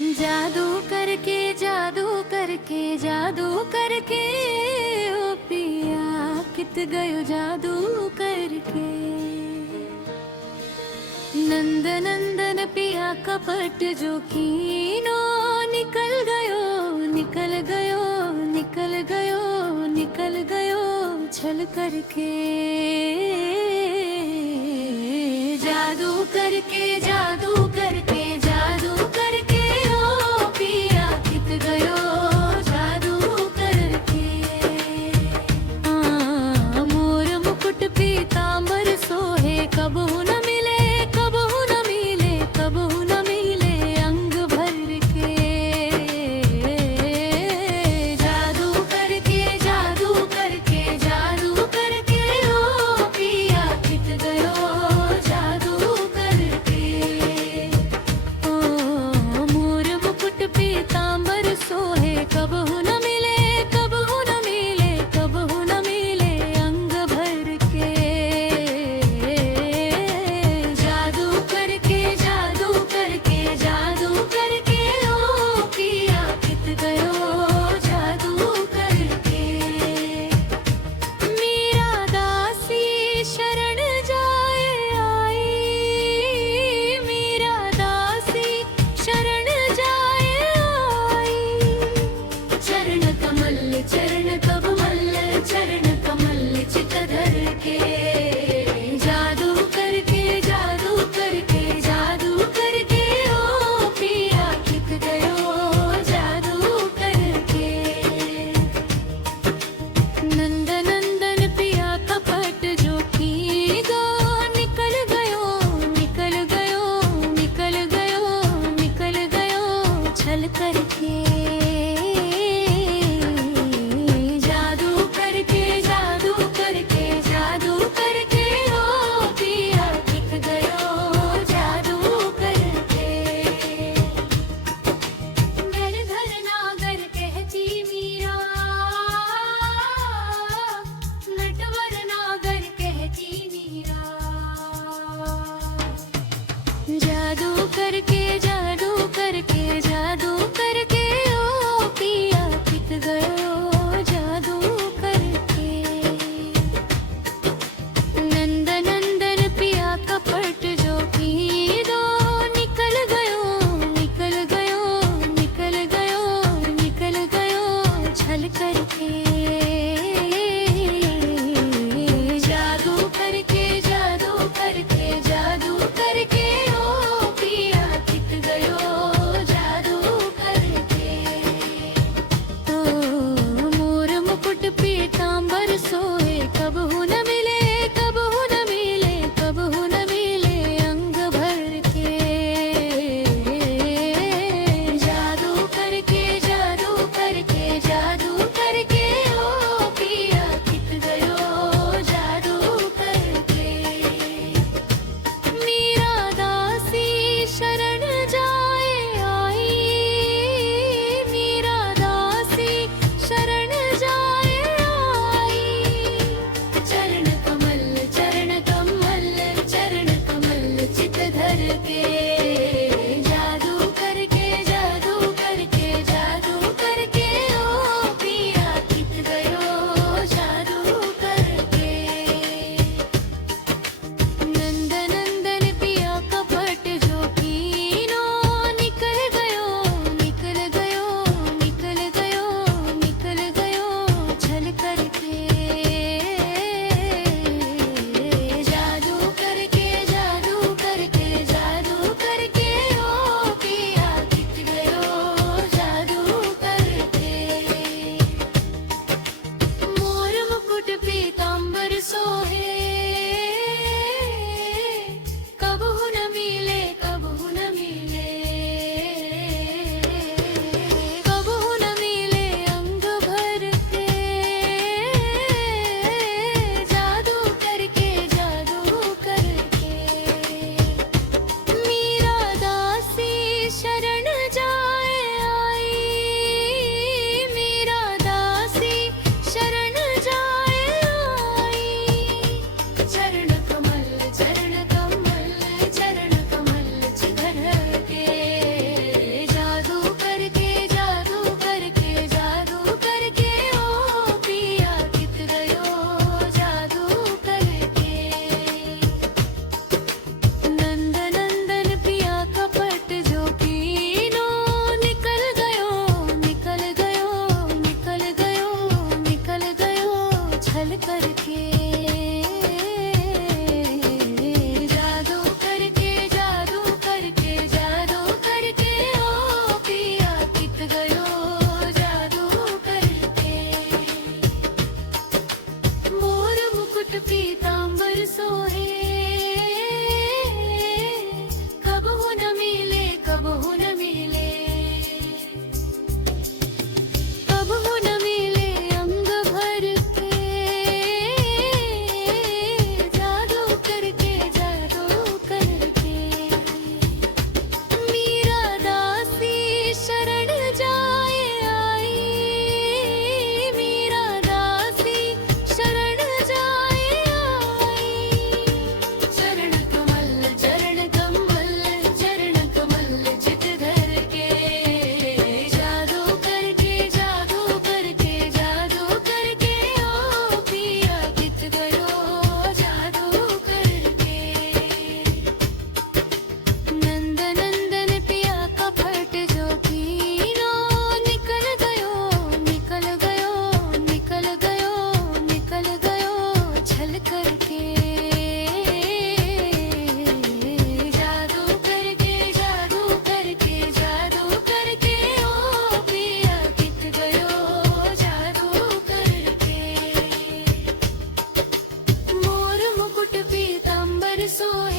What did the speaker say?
जादू करके जादू करके जादू करके ओ पिया कित गयो जादू करके। नंद नंदन पिया कपट जो कीनो निकल गयो निकल गयो निकल गयो निकल गयो छल करके। जादू करके जादू करके जादू करके ओ पिया कित गयो जादू करके। मोर मुकुट पीतांबर सोहे कबहू न मिले कबहू न मिले कबहू न मिले अंग भर के। जादू करके जादू करके जादू करके ओ पिया कित गयो जादू करके। ओ मोर मुकुट पीतांबर सोहे कबहू न मिले कबहू न मिले कबहू न मिले अंग भर के। जादू करके जादू करके जादू करके ओ पिया कित गयो जादू करके। मीरा दासी शरण जाए आई मीरा दासी शरण जाए आई। चरण कमल चरण कमल चित धर के। जादू करके जादू करके जादू करके ओ पिया कित गयो जादू करके। नंद नंदन पिया कपट जो की गो निकल गयो निकल गयो निकल गयो निकल गयो छल करके। जादू करके जादू करके जादू करके ओ पिया कित गयो जादू करके। गिरधर नागर कहती मीरा नटवर नागर कहती मीरा। जादू करके जादू करके जादू करके ओ पिया कित गयो जादू करके। नंद नंदन पिया कपट जो की दो निकल गयो निकल गयो निकल गयो निकल गयो छल करके। जादू करके जादू करके जादू करके ओ पिया कित गयो जादू करके। सोहे